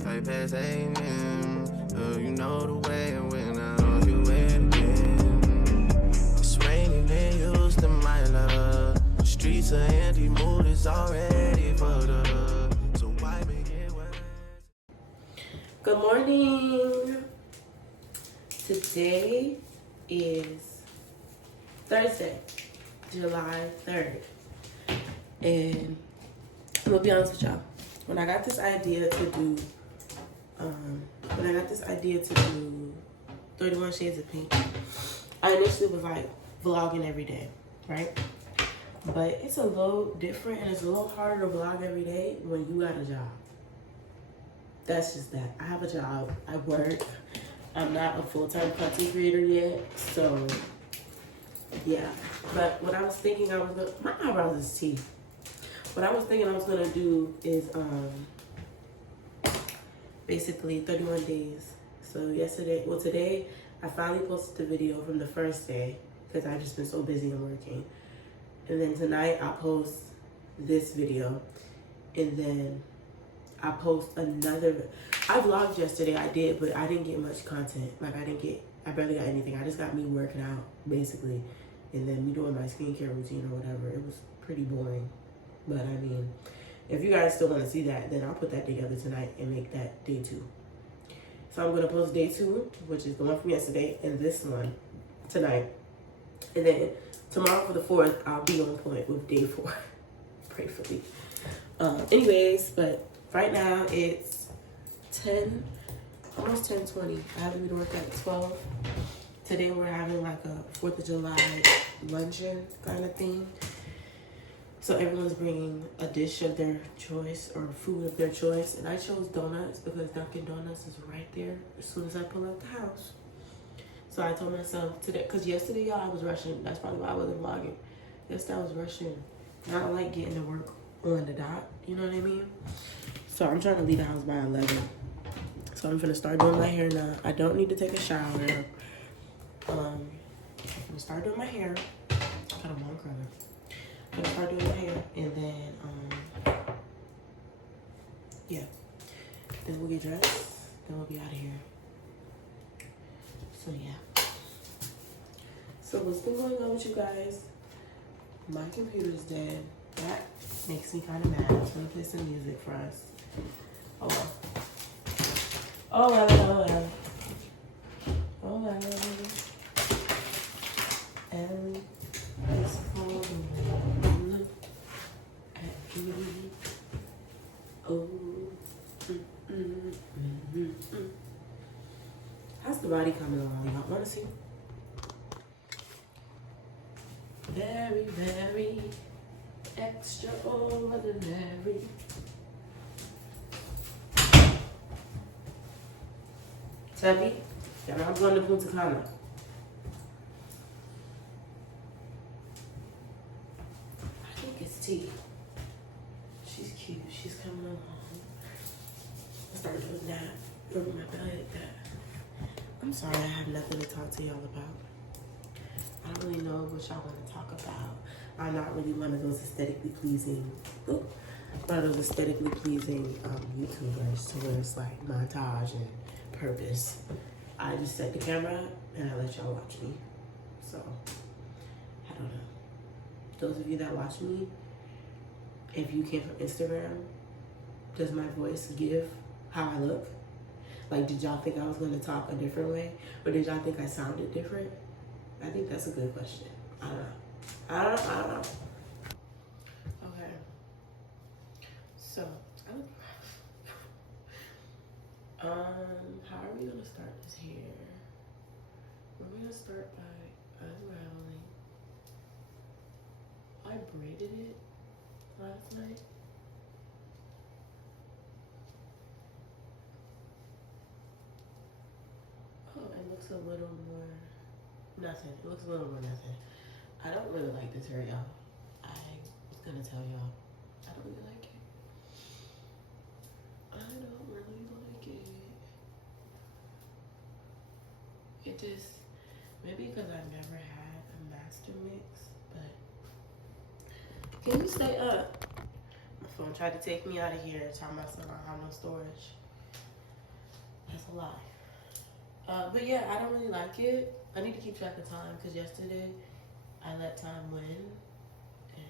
Type as amen. You know the way and when I know you again. It's raining in Houston, my love. The streets are empty, mood is already fucked up. So why make it worse? Good morning. Today is Thursday, July 3rd. And I'm gonna be honest with y'all. When I got this idea to do 31 Shades of Pink, I initially was like vlogging every day, right? But it's a little different and it's a little harder to vlog every day when you got a job. That's just that. I have a job. I work. I'm not a full-time content creator yet, so yeah. But what I was thinking my eyebrows is tea. What I was thinking I was gonna do is basically 31 days. So today I finally posted the video from the first day because I've just been so busy and working. And then tonight I'll post this video, and then I post another. I vlogged yesterday, I did, but I didn't get much content. Like I barely got anything. I just got me working out basically, and then me doing my skincare routine or whatever. It was pretty boring. But I mean, if you guys still want to see that, then I'll put that together tonight and make that day 2. So I'm going to post day 2, which is the one from yesterday, and this one tonight. And then tomorrow for the 4th, I'll be on point with day 4. Pray for me. Anyways, but right now it's almost 10:20. I have to be to work at 12. Today we're having like a 4th of July luncheon kind of thing. So everyone's bringing a dish of their choice or food of their choice. And I chose donuts because Dunkin' Donuts is right there as soon as I pull out the house. So I told myself today, because yesterday, y'all, I was rushing. That's probably why I wasn't vlogging. Yesterday I was rushing. And I don't like getting to work on the dot. You know what I mean? So I'm trying to leave the house by 11. So I'm going to start doing my hair now. I don't need to take a shower. I'm going to start doing my hair. Got a long curler. I'm gonna start doing my hair, and then yeah, then we'll get dressed, then we'll be out of here. So yeah. So what's been going on with you guys? My computer's dead. That makes me kind of mad. I'm gonna play some music for us. Oh well. Oh well. Oh well. Oh well. And it's cold. Oh. How's the body coming along? Y'all want to see? Very, very extraordinary. Tubby, yeah, I'm going to Punta Cana. I think it's tea. She's cute. She's coming along. I started doing that. Rubbing my belly like that. I'm sorry I have nothing to talk to y'all about. I don't really know what y'all want to talk about. I'm not really one of those aesthetically pleasing YouTubers to where it's like montage and purpose. I just set the camera up and I let y'all watch me. So, I don't know. Those of you that watch me, if you came from Instagram, does my voice give how I look? Like, did y'all think I was going to talk a different way? Or did y'all think I sounded different? I think that's a good question. I don't know. Okay. So, how are we going to start this here? We're going to start by unraveling. I braided it last night. Oh, it looks a little more nothing. It looks a little more nothing. I don't really like this hair, y'all. I was gonna tell y'all. I don't really like it. I don't really like it. It just, maybe because I've never had a master mix, but can you stay up? My phone tried to take me out of here, talking about something I have no storage. a lie. But yeah, I don't really like it. I need to keep track of time because yesterday I let time win. And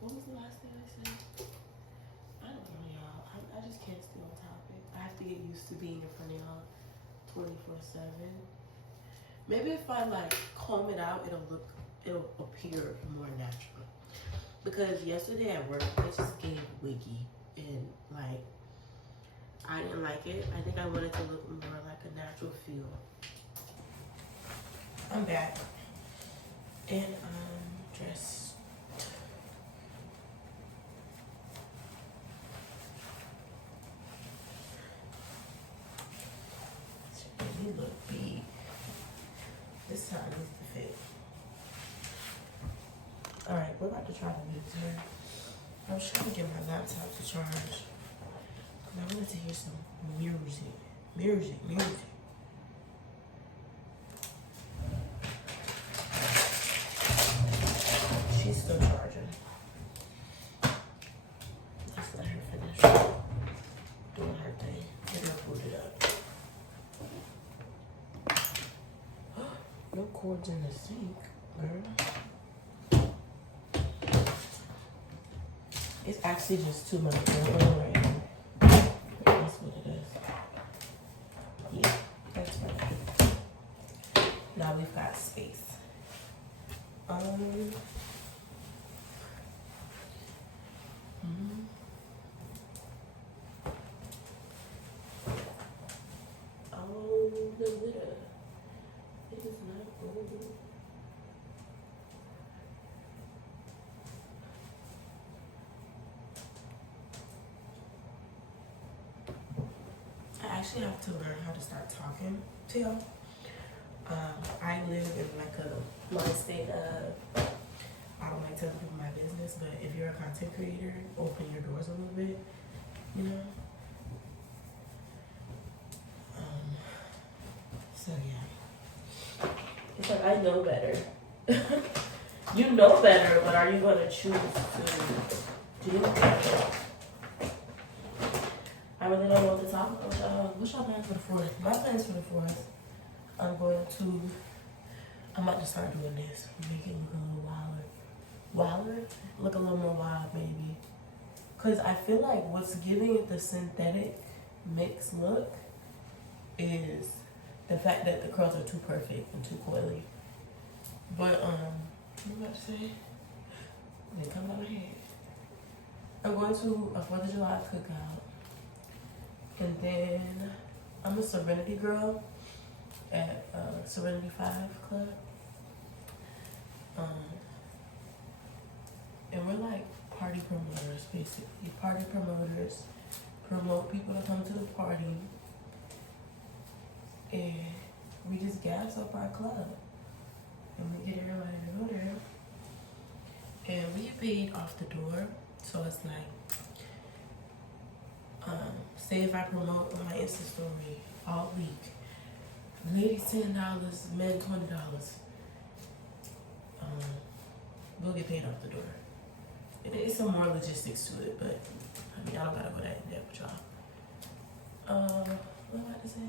what was the last thing I said? I don't know, y'all. I just can't stay on topic. I have to get used to being in front of y'all 24/7. Maybe if I like comb it out, it'll appear more natural. Because yesterday at work, it just gave wiggy and like I didn't like it. I think I wanted to look more like a natural feel. I'm back and I'm dressed. You look big. This time needs to fit. Alright, we're about to try the music here. I was trying to get my laptop to charge. And I wanted to hear some music. Music. She's still charging. Let's let her finish doing her thing. Get her booted up. No cords in the sink, girl. It's actually just too much going on right now. That's what it is. Yeah, that's right. Now we've got space. Oh, the litter. It is not old. I actually have to learn how to start talking to y'all. I live in like a mind state of I don't like telling people my business, but if you're a content creator, open your doors a little bit, you know? So yeah. It's like I know better. You know better, but are you gonna choose to do better? I really don't know what to talk about. What's your plan for the 4th? My plans for the 4th, I'm about to start doing this. Make it look a little wilder. Wilder? Look a little more wild, maybe. Because I feel like what's giving it the synthetic mix look is the fact that the curls are too perfect and too coily. But, what am I about to say? They come out of my head. I'm going to a 4th of July cookout. And then I'm a Serenity girl at Serenity 5 Club. And we're like party promoters, basically. Party promoters promote people to come to the party. And we just gas up our club. And we get everybody to go there. And we get paid off the door. So it's like, say if I promote on my Insta story all week, ladies $10, men $20. We'll get paid off the door. It's some more logistics to it, but I mean I don't gotta go that in depth with y'all. What am I about to say?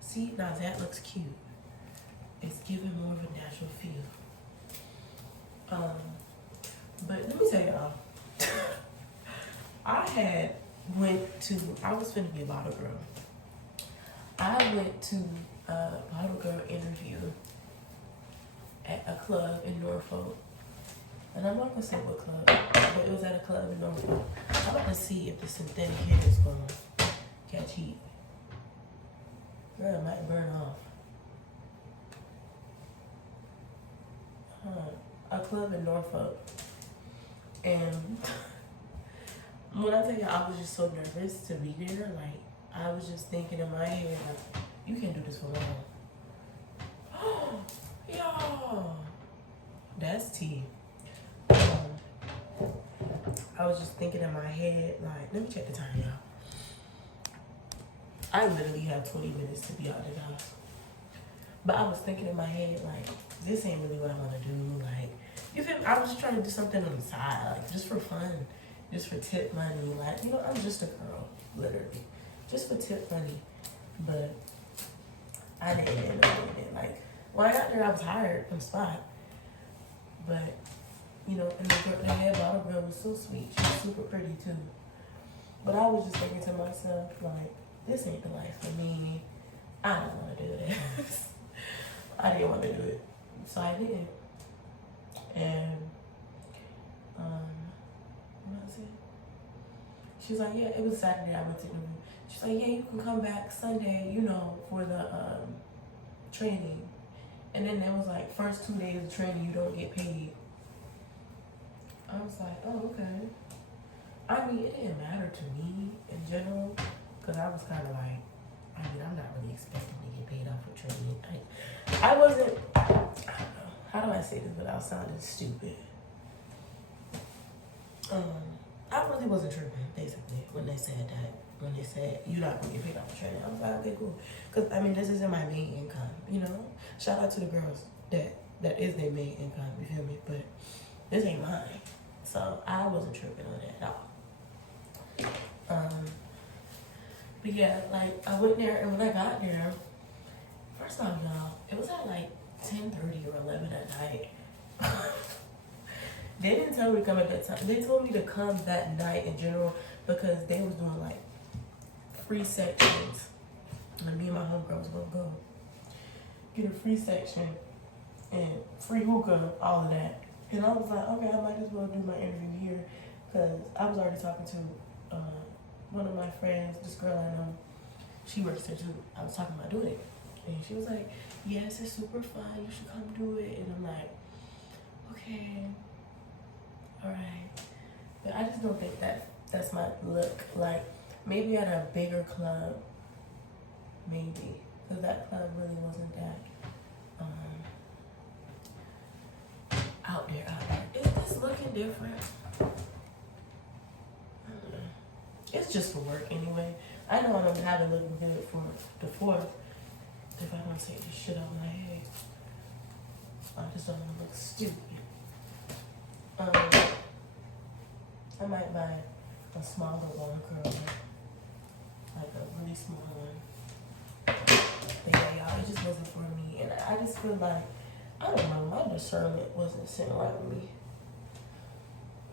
See, now that looks cute. It's giving more of a natural feel. But let me tell y'all. I was finna be a bottle girl. I went to a bottle girl interview at a club in Norfolk. And I'm not gonna say what club, but it was at a club in Norfolk. I'm about to see if the synthetic hair is gonna catch heat. Girl, it might burn off. A club in Norfolk. And when I tell you I was just so nervous to be there, like I was just thinking in my head, like, you can't do this for long. Y'all, that's tea. I was just thinking in my head, like, let me check the time, y'all. I literally have 20 minutes to be out of the house. But I was thinking in my head, like, this ain't really what I want to do. Like, you feel me? I was just trying to do something on the side, like, just for fun. just for tip money. Like, you know, I'm just a girl, literally, just for tip money. But I didn't end up doing it. Like, when I got there, I was hired on spot. But, you know, and the head bottle girl was so sweet. She was super pretty too. But I was just thinking to myself, like, this ain't the life for me. I don't want to do this. I didn't want to do it. So I didn't. And, what was it? She was like, yeah, it was Saturday. I went to interview. She's like, yeah, you can come back Sunday, you know, for the training. And then there was like, first 2 days of training, you don't get paid. I was like, oh, okay. I mean, it didn't matter to me in general, because I was kind of like, I mean, I'm not really expecting to get paid off for training. I wasn't, I don't know, how do I say this without sounding stupid? I really wasn't tripping, basically, when they said that. When they said, you're not going to get paid off for training. I was like, okay, cool. Because, I mean, this isn't my main income, you know? Shout out to the girls that is their main income, you feel me? But this ain't mine. So I wasn't tripping on that at all. But yeah, like, I went there, and when I got there, first off, y'all, it was at like 10:30 or 11 at night. They didn't tell me to come at that time. They told me to come that night in general because they was doing like free sections. And me and my homegirl was gonna go get a free section and free hookah, all of that. And I was like, okay, I might as well do my interview here because I was already talking to one of my friends, this girl I know. She works there too. I was talking about doing it. And she was like, yes, it's super fun. You should come do it. And I'm like, okay. All right, but I just don't think that's my look. Like, maybe at a bigger club, maybe, because that club really wasn't that out there. Is this looking different? I don't know. It's just for work anyway. I know I'm gonna have it looking good for the 4th if I don't take this shit out my head. I just don't want to look stupid. I might buy a smaller one, girl, like a really small one. But yeah, y'all, it just wasn't for me. And I just feel like, I don't know, my discernment wasn't sitting right with me.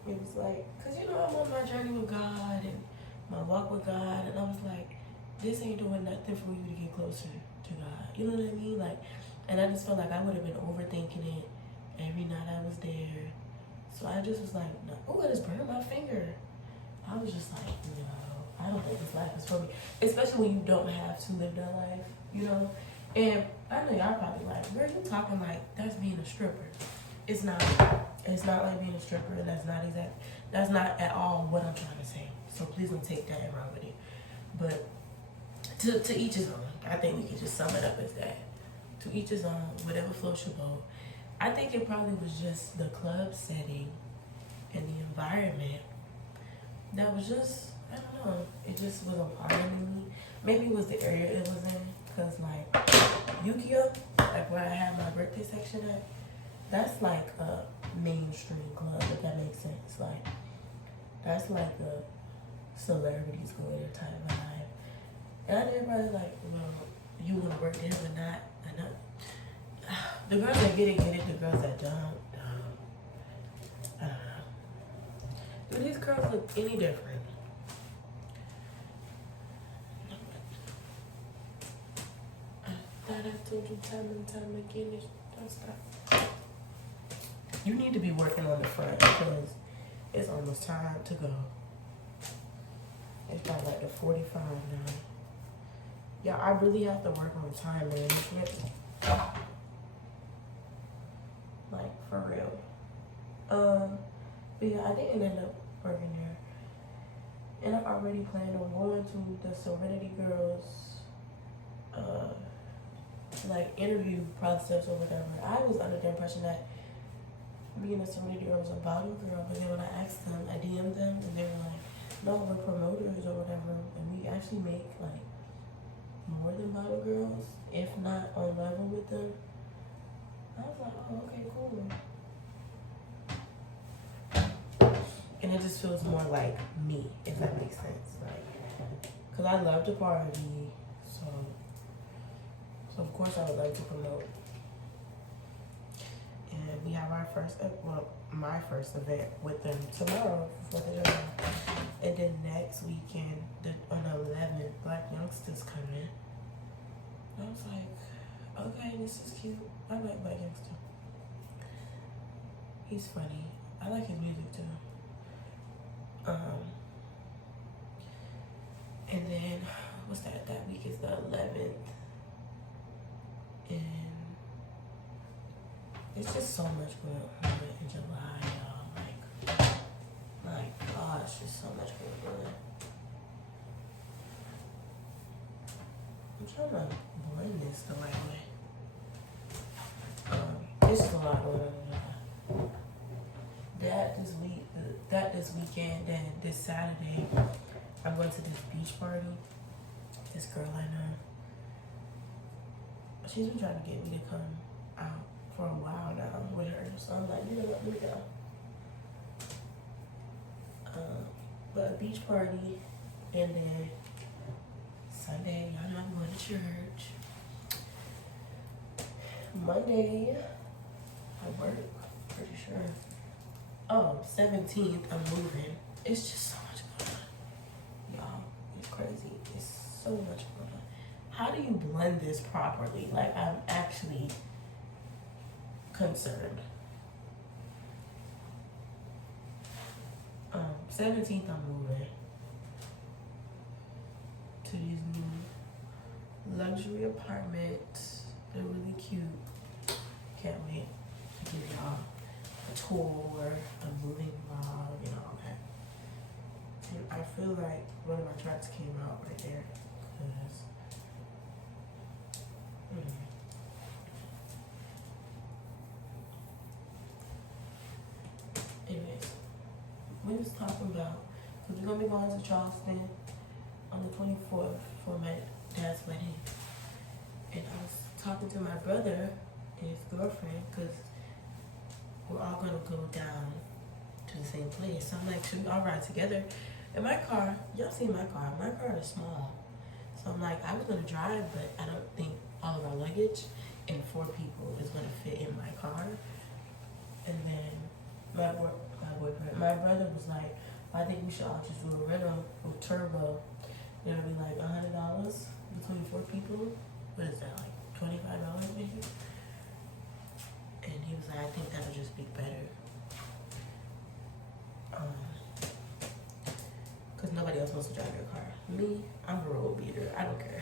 It was like, because you know, I'm on my journey with God and my walk with God, and I was like, this ain't doing nothing for you to get closer to God. You know what I mean? Like, and I just felt like I would have been overthinking it every night I was there. So I just was like, no. Oh, I just burned my finger. I was just like, no, I don't think this life is for me. Especially when you don't have to live that life, you know? And I know y'all probably like, girl, you talking like that's being a stripper. It's not. It's not like being a stripper, and that's not at all what I'm trying to say. So please don't take that and run with it. But to each his own. I think we can just sum it up as that. To each his own, whatever floats your boat. I think it probably was just the club setting and the environment that was just, I don't know, it just wasn't bothering me. Maybe it was the area it was in, because like Yukio, like where I had my birthday section at, that's like a mainstream club, if that makes sense. Like, that's like the celebrities go there type vibe. And everybody like, well, you want to work there, but not. The girls that get it, the girls that don't. I don't know. Do these girls look any different? I thought I told you time and time again, don't stop. You need to be working on the front because it's almost time to go. It's about like the 45 now. Yeah, I really have to work on time management. Like, for real. But yeah, I didn't end up working there. And I already planned on going to the Serenity Girls, like, interview process or whatever. I was under the impression that me and the Serenity Girl was a bottle girl, but then when I asked them, I DM'd them, and they were like, no, we're promoters or whatever, and we actually make, like, more than bottle girls, if not on level with them. I was like, oh, okay, cool. And it just feels more like me, if that makes sense. Like, cause I love to party, so of course I would like to promote. And we have our first, my first event with them tomorrow for the July. And then next weekend, on the 11th, Black Youngsters coming. And I was like, okay, this is cute. I like Black Youngster. He's funny. I like his music too. And then, what's that? That week is the 11th. And it's just so much going on in July, y'all. Like, my gosh, there's so much going on. I'm trying to blend this the right way. This is a lot going on. This weekend, and this Saturday, I'm going to this beach party. This girl I know, she's been trying to get me to come out for a while now with her. So I'm like, you know what, let me go. But a beach party, and then Sunday, y'all know I'm going to church. Monday, I work, pretty sure. 17th, I'm moving. It's just so much going on. Y'all, it's crazy. It's so much going on. How do you blend this properly? Like, I'm actually concerned. 17th, I'm moving to these new luxury apartments. They're really cute. Can't wait to give y'all a tour, a moving vlog, and all that. And I feel like one of my tracks came out right there, because anyways, we was talking about, because we're going to be going to Charleston on the 24th for my dad's wedding. And I was talking to my brother and his girlfriend, because we're all going to go down to the same place. So I'm like, should we all ride together? In my car, y'all see my car is small. So I'm like, I was going to drive, but I don't think all of our luggage and 4 people is going to fit in my car. And then my brother was like, I think we should all just do a rental with turbo. It'll be like $100 between 4 people. What is that, like $25 maybe? And he was like, I think that'll just be better. Because nobody else wants to drive your car. Me, I'm a road beater. I don't care.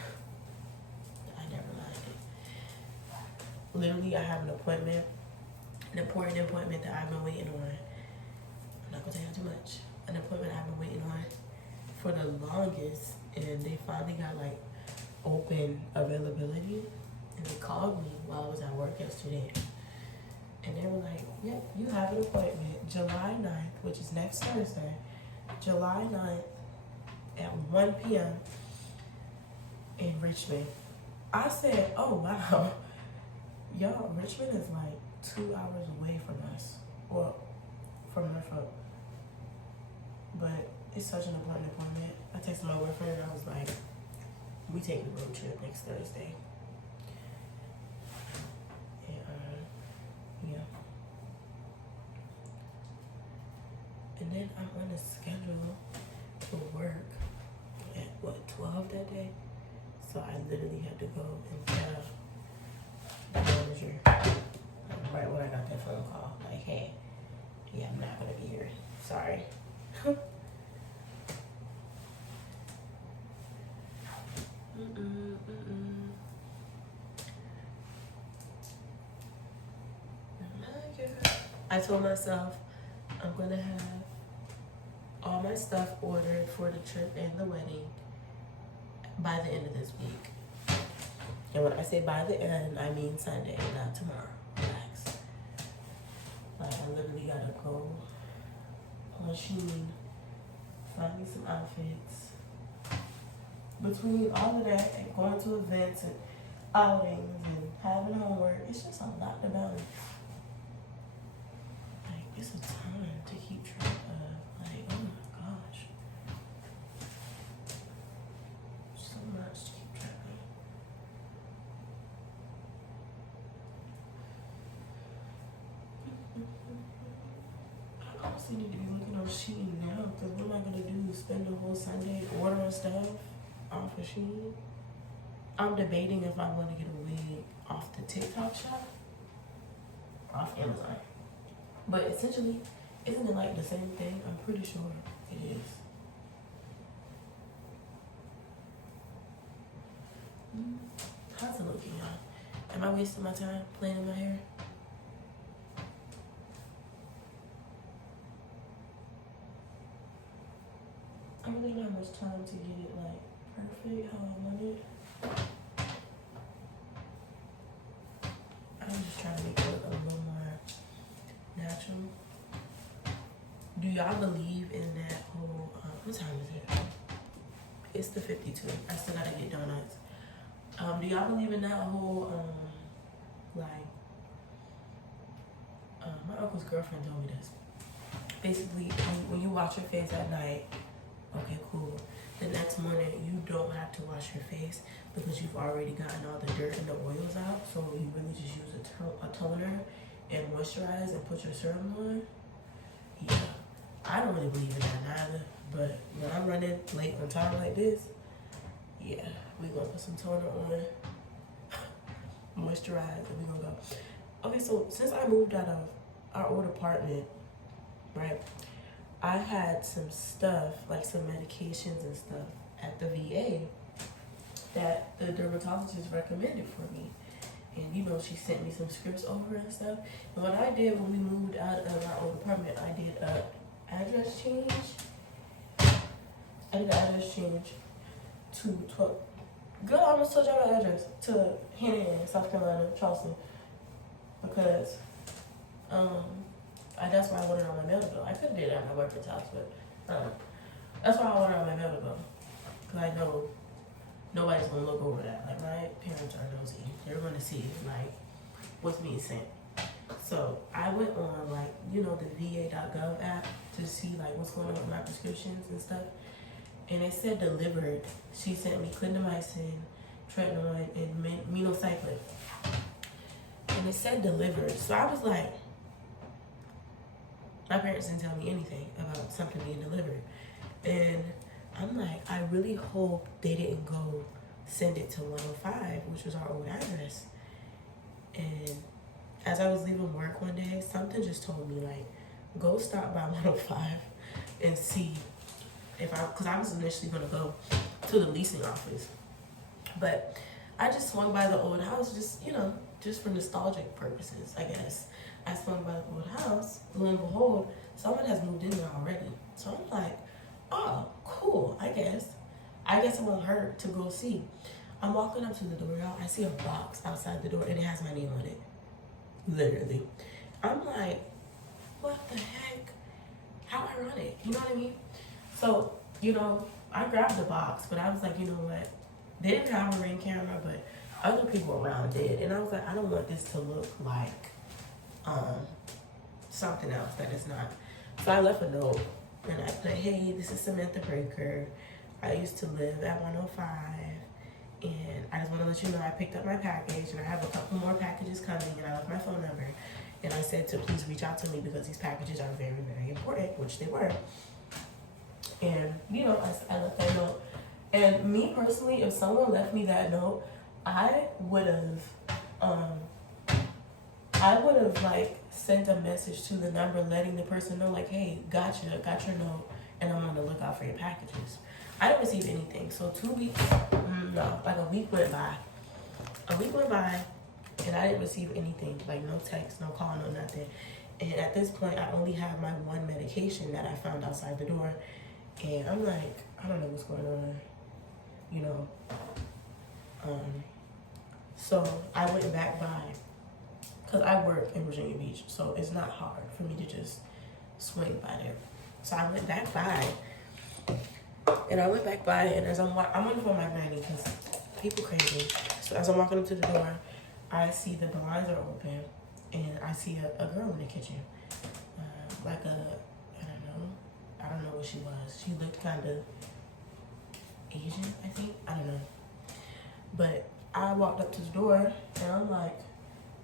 I never mind it. Literally, I have an appointment, an important appointment that I've been waiting on. I'm not going to tell you too much. An appointment I've been waiting on for the longest. And they finally got like open availability. And they called me while I was at work yesterday. And they were like, yep, you have an appointment July 9th, which is next Thursday, July 9th at 1 p.m. in Richmond. I said, oh, wow. Y'all, Richmond is like 2 hours away from us. Well, from Norfolk. But it's such an important appointment. I texted my boyfriend and I was like, we take the road trip next Thursday. Yeah. And then I'm on a schedule for work at 12 that day. So I literally had to go and tell the manager right when I got that phone call, like, hey, yeah, I'm not gonna be here. Sorry. I told myself I'm gonna have all my stuff ordered for the trip and the wedding by the end of this week. And when I say by the end, I mean Sunday, not tomorrow. Relax. Like, I literally gotta go on Shein, find me some outfits. Between all of that and going to events and outings and having homework, it's just a lot to balance. Like, it's a ton to keep track of. Like, I honestly need to be looking on Shein now, because what am I gonna do? Spend the whole Sunday ordering stuff off of Shein? I'm debating if I want to get a wig off the TikTok shop, off Amazon. But essentially, isn't it like the same thing? I'm pretty sure it is. How's it looking, y'all? Am I wasting my time playing in my hair? I really don't have much time to get it like perfect how I want it. I'm just trying to make it look a little more natural. Do y'all believe in that whole, what time is it? It's the 52. I still gotta get donuts. Do y'all believe in that whole, my uncle's girlfriend told me this. Basically, when you wash your face at night, okay, cool. The next morning, you don't have to wash your face because you've already gotten all the dirt and the oils out. So you really just use a toner and moisturize and put your serum on. Yeah, I don't really believe in that neither. But when I'm running late on time like this, yeah, we gonna put some toner on, moisturize, and we gonna go. Okay, so since I moved out of our old apartment, right, I had some stuff, like some medications and stuff at the VA that the dermatologist recommended for me. And you know, she sent me some scripts over and stuff. And what I did when we moved out of our old apartment, I did a address change. I did an address change to 12. Girl, I almost told y'all my address to Hannah, South Carolina, Charleston, because that's why I wanted on my mail to go. I could have did it at my boyfriend's house, but that's why I wanted on my mail to go, because I know nobody's gonna look over that. Like, my parents are nosy; they're gonna see like what's being sent. So I went on the VA.gov app to see like what's going on with my prescriptions and stuff. And it said delivered. She sent me clindamycin, tretinoin, and minocycline. And it said delivered. So I was like, my parents didn't tell me anything about something being delivered. And I'm like, I really hope they didn't go send it to 105, which was our old address. And as I was leaving work one day, something just told me, like, go stop by 105 and see because I was initially going to go to the leasing office. But I just swung by the old house just for nostalgic purposes, I guess. I swung by the old house, lo and behold, someone has moved in there already. So I'm like, oh, cool, I guess it won't hurt to go see. I'm walking up to the door, y'all. I see a box outside the door, and it has my name on it. Literally. I'm like, what the heck? How ironic, you know what I mean? So, I grabbed the box, but I was like, you know what? They didn't have a Ring camera, but other people around did. And I was like, I don't want this to look like something else that is not. So I left a note, and I put, hey, this is Samantha Breaker. I used to live at 105, and I just want to let you know I picked up my package, and I have a couple more packages coming, and I left my phone number. And I said to please reach out to me because these packages are very, very important, which they were. And, I left that note. And me personally, if someone left me that note, I would have sent a message to the number letting the person know, like, hey, got your note, and I'm on the lookout for your packages. I didn't receive anything. So 2 weeks, a week went by. And I didn't receive anything, like no text, no call, no nothing. And at this point, I only have my one medication that I found outside the door. And I'm like, I don't know what's going on, So I went back by, because I work in Virginia Beach, so it's not hard for me to just swing by there. So I went back by, and as I'm on the phone with my granny, because people crazy. So as I'm walking up to the door, I see the blinds are open, and I see a girl in the kitchen, I don't know what she was. She looked kind of Asian, I think. I don't know. But I walked up to the door, and I'm like,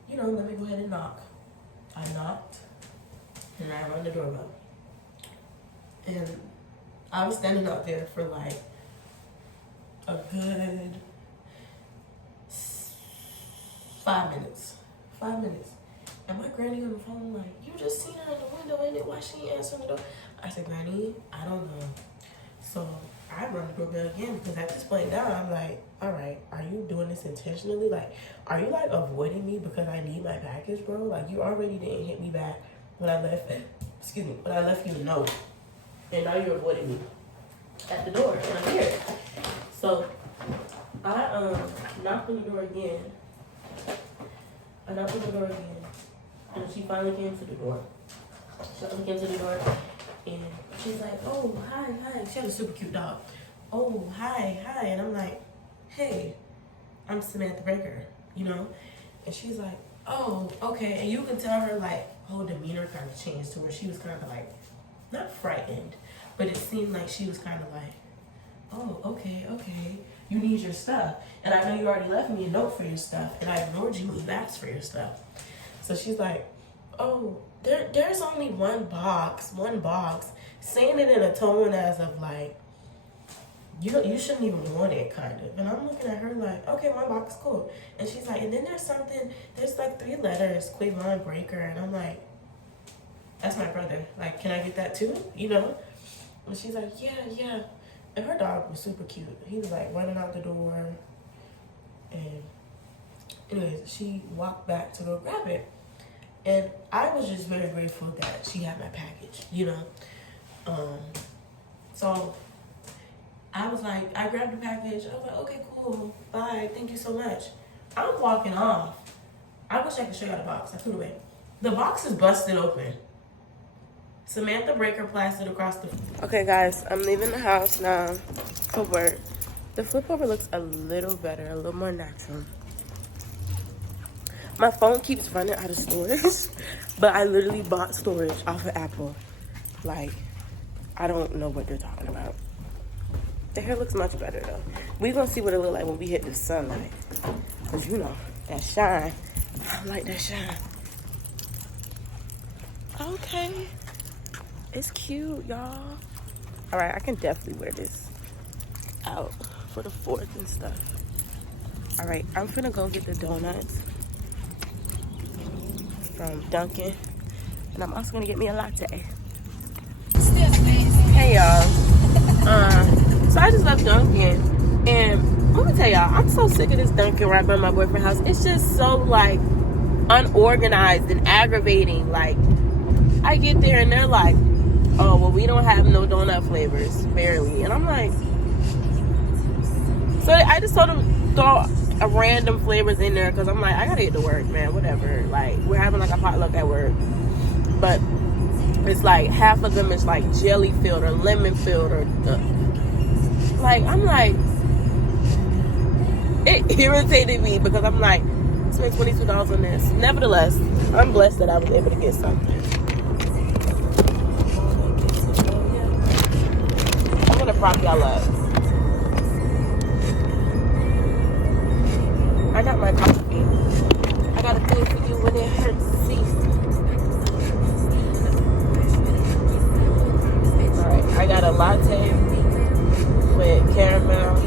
let me go ahead and knock. I knocked, and I rang the doorbell. And I was standing out there for like a good 5 minutes. 5 minutes. And my granny on the phone like, you just seen her in the window, and why she ain't answering the door? I said, Granny, I don't know. So I run the doorbell again because at this point now I'm like, all right, are you doing this intentionally? Like, are you like avoiding me because I need my package, bro? Like, you already didn't hit me back when I left. When I left you a note, and now you're avoiding me at the door, and I'm here. So I knocked on the door again. And she finally came to the door. And she's like, oh, hi. She had a super cute dog. Oh, hi. And I'm like, hey, I'm Samantha Breaker, you know? And she's like, oh, okay. And you can tell her, like, whole demeanor kind of changed to where she was kind of like, not frightened, but it seemed like she was kind of like, oh, okay. You need your stuff. And I know you already left me a note for your stuff, and I ignored you when you asked for your stuff. So she's like, oh, there's only one box, saying it in a tone as of like, you shouldn't even want it, kind of. And I'm looking at her like, okay, one box, cool. And she's like, and then there's like 3 letters, Quavon Breaker. And I'm like, that's my brother. Like, can I get that too? You know? And she's like, yeah. And her dog was super cute. He was like running out the door. And anyways, she walked back to go grab it. And I was just very grateful that she had my package, you know? So I was like, I grabbed the package. I was like, okay, cool. Bye. Thank you so much. I'm walking off. I wish I could show you the box. I threw it away. The box is busted open. Samantha Breaker plastered across the... Okay, guys, I'm leaving the house now for work. The flip over looks a little better, a little more natural. My phone keeps running out of storage, but I literally bought storage off of Apple. Like, I don't know what they're talking about. The hair looks much better, though. We're going to see what it looks like when we hit the sunlight. Because, you know, that shine. I like that shine. Okay. It's cute, y'all. All right, I can definitely wear this out for the 4th and stuff. All right, I'm finna go get the donuts from Dunkin', and I'm also gonna get me a latte. Hey, y'all. So I just left Dunkin', and I'm gonna tell y'all, I'm so sick of this Dunkin' right by my boyfriend's house. It's just so, like, unorganized and aggravating. Like, I get there, and they're like, oh, well, we don't have no donut flavors, barely. And I'm like, so I just told them throw a random flavors in there because I'm like, I gotta get to work, man, whatever. Like, we're having like a potluck at work, but it's like half of them is like jelly filled or lemon filled or like, I'm like, it irritated me because I'm like, I spent $22 on this. Nevertheless, I'm blessed that I was able to get something. I'm gonna prop y'all up. I got my coffee. I got a thing for you when it hurts. See? Alright, I got a latte with caramel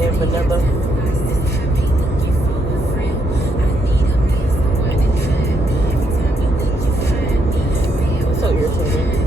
and vanilla. It's so irritating.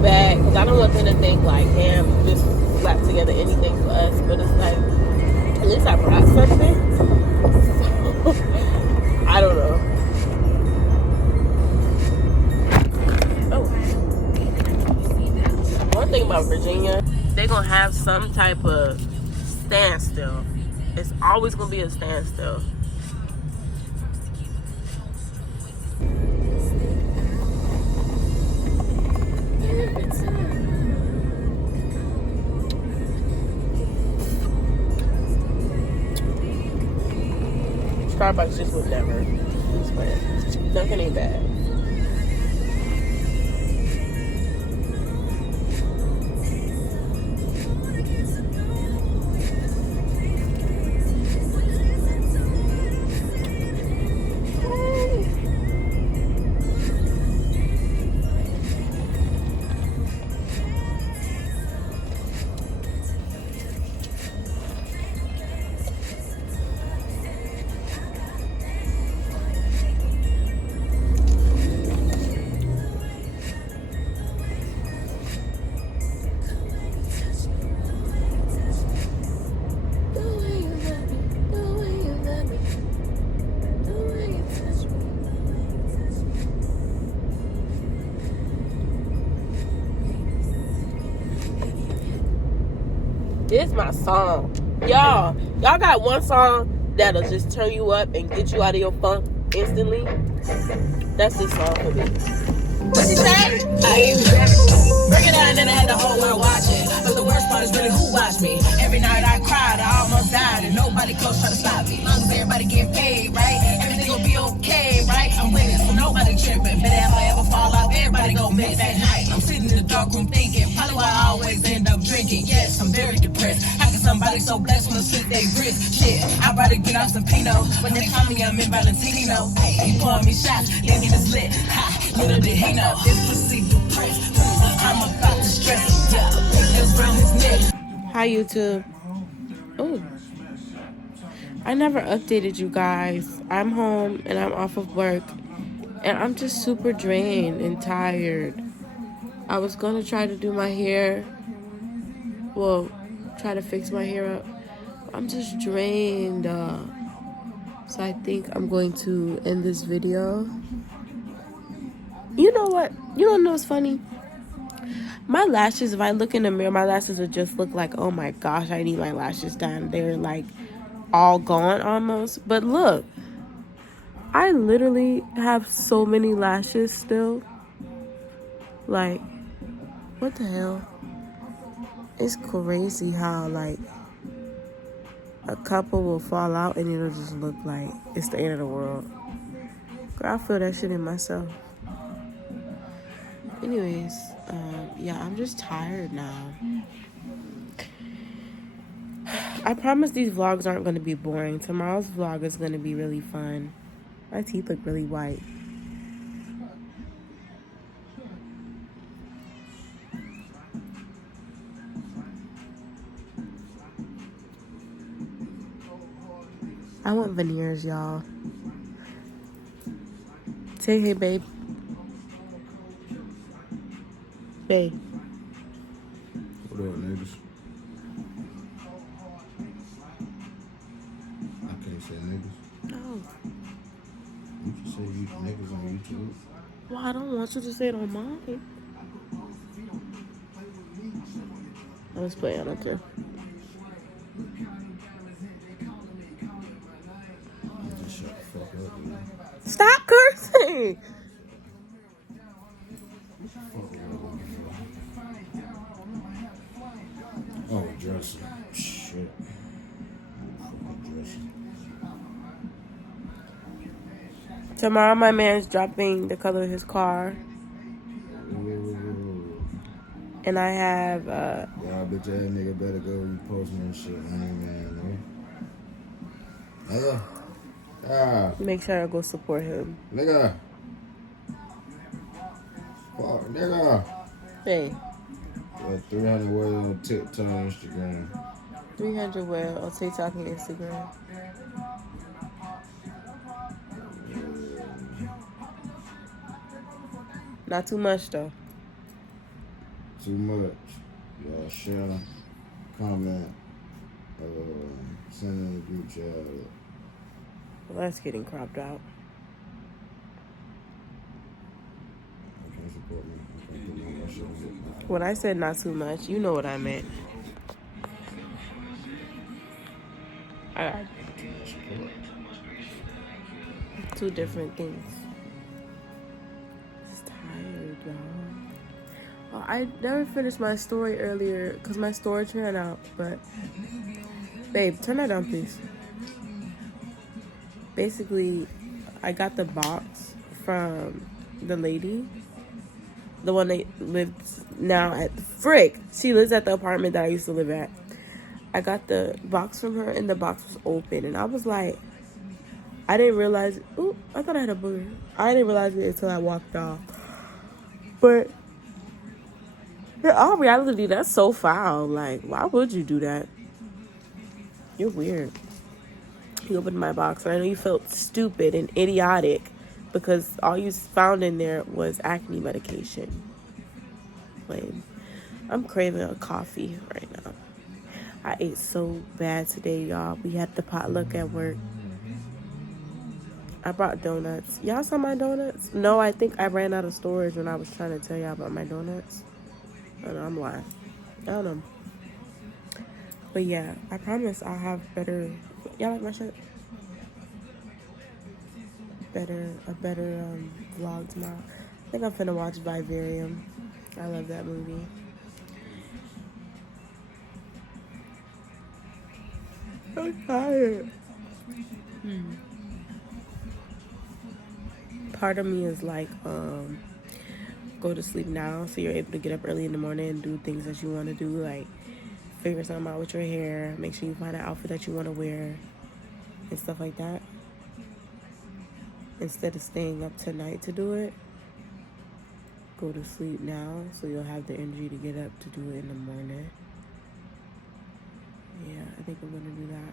Bad because I don't want them to think like, damn, you just slapped together anything for us, but it's like, at least I brought something. I don't know. Oh, one thing about Virginia, they're gonna have some type of standstill. It's always gonna be a standstill. Starbucks just would never. But Dunkin' ain't bad. This is my song. Y'all got one song that'll just turn you up and get you out of your funk instantly. That's this song for me. What you say? Bring it on and I had the whole world watching. But the worst part is really who watched me. Every night I cried, I almost died, and nobody close trying to stop me. Long as everybody getting paid, right? Everything will be okay, right? I'm winning, so nobody tripping. But if I ever fall off, everybody gon' miss that night. I'm sitting in the dark room thinking, probably why I always end up drinking. Yes, I'm very depressed. How can somebody so blessed when slit they wrist? Shit, I'd rather get off some Pinot. When they call me, I'm in Valentino. He pouring me shots, then get us lit. Ha, little did he know, this pussy depressed. I'm about to stress, yeah. Let's round his neck. Hi, YouTube. Oh, I never updated you guys. I'm home and I'm off of work, and I'm just super drained and tired. I was gonna try to do my hair. Well, try to fix my hair up. I'm just drained. So I think I'm going to end this video. You know what? You don't know what's funny? My lashes, if I look in the mirror, my lashes would just look like, oh my gosh, I need my lashes done. They're like all gone almost. But look, I literally have so many lashes still. Like, what the hell? It's crazy how like a couple will fall out and it'll just look like it's the end of the world. Girl, I feel that shit in myself. Anyways, yeah, I'm just tired now. I promise these vlogs aren't going to be boring. Tomorrow's vlog is going to be really fun. My teeth look really white. I want veneers, y'all. Say hey, babe. Babe. What up, niggas? I can't say niggas. No. You can say you niggas on YouTube. Well, I don't want you to say it on mine. I'm just playing, I don't care. Just shut the fuck up, man. Stop cursing! Oh, dressing. Shit. Fucking dressing. Tomorrow my man's dropping the color of his car. Ooh. And I have, Y'all bitch ass nigga better go be posting and shit. I ain't man, nigga. Nigga. make sure I go support him. Nigga. Fuck, nigga. Hey, 300 words on TikTok and Instagram. 300 well on TikTok and Instagram. Not too much though. Too much. Y'all share, comment, send in the group chat. Well, that's getting cropped out. You can't support me. You can't put me on my shit. When I said not too much, you know what I meant. I got two different things. Just tired, y'all. Oh, I never finished my story earlier because my storage ran out. But, babe, turn that down, please. Basically, I got the box from the lady, the one that lives now at the frick. She lives at the apartment that I used to live at. I got the box from her, and the box was open, and I was like, I didn't realize. Ooh, I thought I had a booger. I didn't realize it until I walked off. But in all reality, that's so foul. Like, why would you do that? You're weird. You opened my box, and I know you felt stupid and idiotic because all you found in there was acne medication. Lame. I'm craving a coffee right now. I ate so bad today, y'all. We had the potluck at work. I brought donuts. Y'all saw my donuts? No, I think I ran out of storage when I was trying to tell y'all about my donuts. Oh, no, I'm lying. I don't know. But yeah, I promise I'll have better. Y'all like my shirt? A better vlog tomorrow. I think I'm finna watch Vivarium. I love that movie. I'm tired. Part of me is like, go to sleep now so you're able to get up early in the morning and do things that you want to do, like figure something out with your hair, make sure you find an outfit that you want to wear and stuff like that, instead of staying up tonight to do it. Go to sleep now so you'll have the energy to get up to do it in the morning. Yeah, I think I'm gonna do that.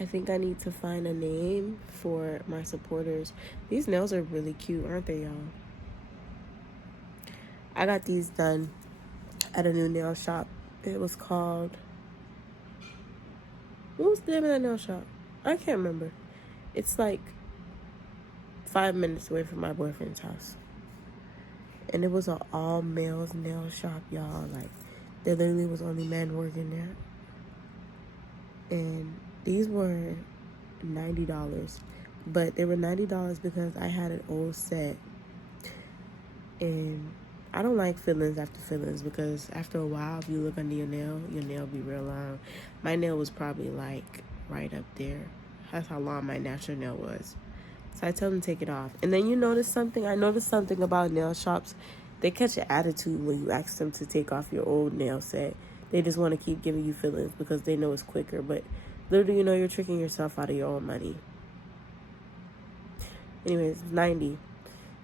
I think I need to find a name for my supporters. These nails are really cute, aren't they, y'all? I got these done at a new nail shop. It was called... What was the name of that nail shop? I can't remember. It's like 5 minutes away from my boyfriend's house. And it was an all males nail shop, y'all. Like, there literally was only men working there. And these were $90. But they were $90 because I had an old set. And I don't like fillings after fillings because after a while, if you look under your nail be real long. My nail was probably like right up there. That's how long my natural nail was. So I tell them to take it off. And then you notice something? I noticed something about nail shops. They catch an attitude when you ask them to take off your old nail set. They just want to keep giving you fillings because they know it's quicker. But literally, you're tricking yourself out of your own money. Anyways, $90.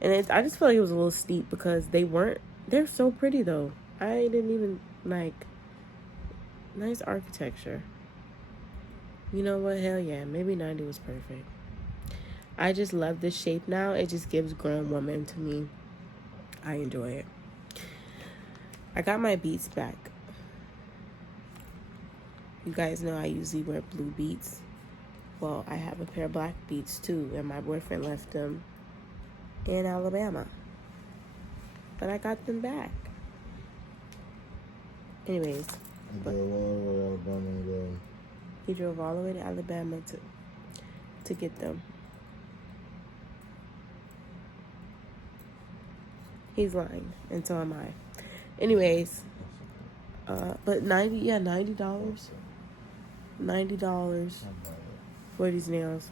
And I just feel like it was a little steep because they're so pretty though. I didn't even like, nice architecture. You know what? Hell yeah. Maybe 90 was perfect. I just love this shape now. It just gives grown woman to me. I enjoy it. I got my beats back. You guys know I usually wear blue beats. Well, I have a pair of black beats too, and my boyfriend left them in Alabama. But I got them back. Anyways. He drove all the way to Alabama to get them. He's lying, and so am I. Anyways, but $90 for these nails.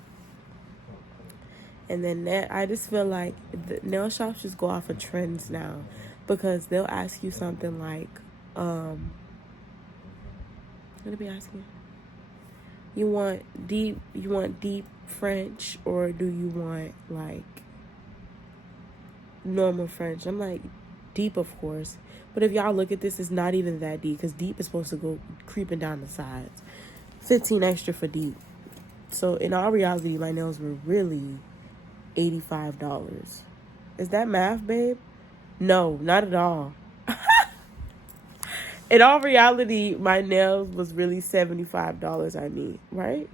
And then I just feel like the nail shops just go off of trends now, because they'll ask you something like, what did they be asking? You want deep French, or do you want like normal French? I'm like, deep, of course. But if y'all look at this, it's not even that deep, because deep is supposed to go creeping down the sides. 15 extra for deep. So in all reality, my nails were really $85. Is that math, babe? No, not at all. In all reality, my nails was really $75 I need, right?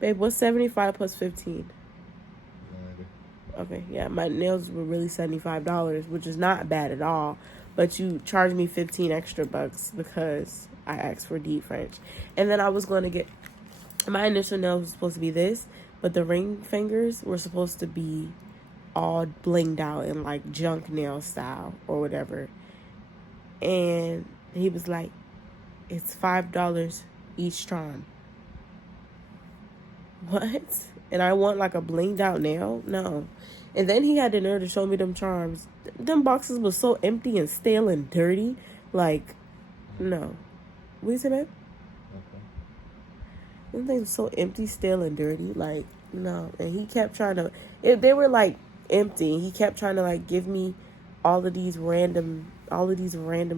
Babe, what's 75 plus 15? Okay, yeah, my nails were really $75, which is not bad at all. But you charged me 15 extra bucks because I asked for deep French. And then I was going to get, my initial nails was supposed to be this, but the ring fingers were supposed to be all blinged out in like junk nail style or whatever. And he was like, It's $5 each charm. What? And I want like a blinged out nail? No. And then he had the nerve to show me them charms. Them boxes was so empty and stale and dirty. Like, no. What you say, babe? Them things were so empty, stale, and dirty. Like, no. And he kept trying to... they were like empty. He kept trying to like give me all of these random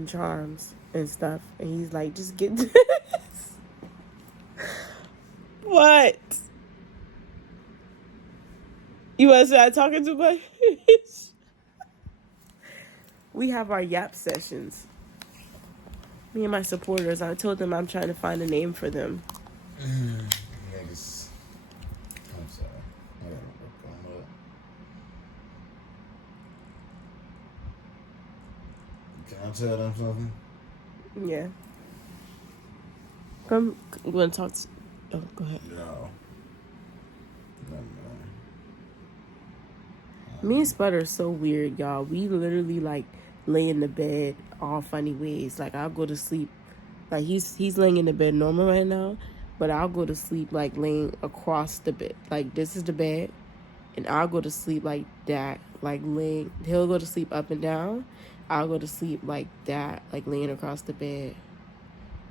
charms and stuff. And he's like, just get this. What? You want to say I'm talking too much? We have our yap sessions. Me and my supporters. I told them I'm trying to find a name for them. Niggas. I'm sorry. I gotta work on that. Can I tell them something? Yeah. Come. You want to talk to... Oh, go ahead. No. Me and Spud are so weird, y'all. We literally like lay in the bed all funny ways. Like I'll go to sleep, like he's laying in the bed normal right now, but I'll go to sleep like laying across the bed. Like this is the bed, and I'll go to sleep like that, like laying. He'll go to sleep up and down. I'll go to sleep like that, like laying across the bed.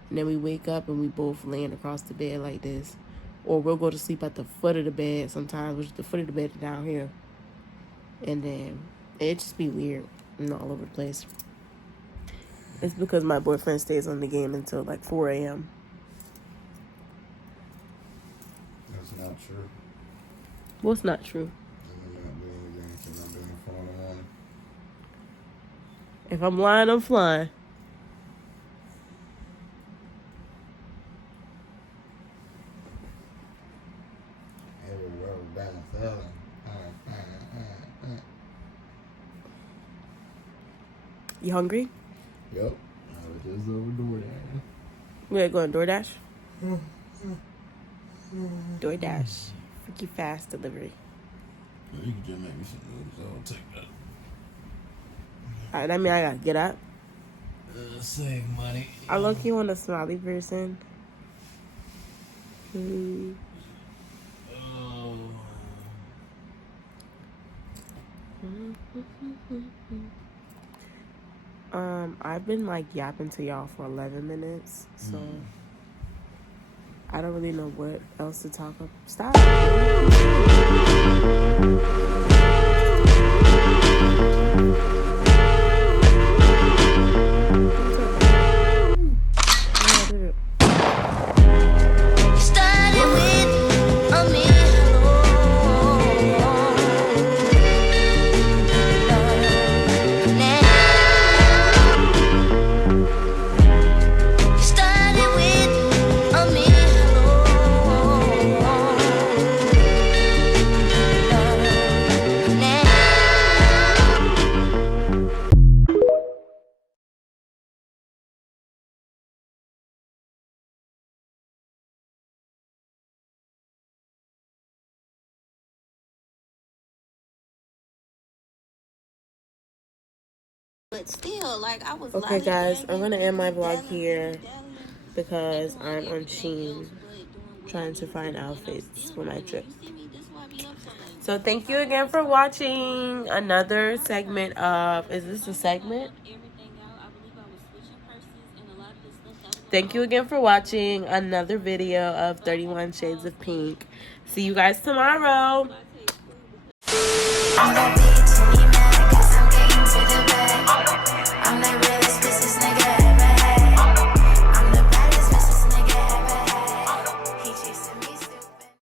And then we wake up and we both laying across the bed like this, or we'll go to sleep at the foot of the bed sometimes, which the foot of the bed is down here. And then it just be weird and all over the place. It's because my boyfriend stays on the game until like 4 a.m. That's not true. What's not true? If I'm lying, I'm flying. You hungry? Yep. I was just over DoorDash. We're going DoorDash? DoorDash. Freaky fast delivery. You can just make me some noodles. I'll take that. Alright, that mean I gotta get up. Save money. I low-key want a smiley person. I've been like yapping to y'all for 11 minutes, so I don't really know what else to talk about. Stop. But still, like I was. Okay, guys, I'm gonna end my vlog here because I'm on Shein trying to find outfits for my trip. So thank you again for watching another segment of, is this a segment? Thank you again for watching another video of 31 Shades of Pink. See you guys tomorrow.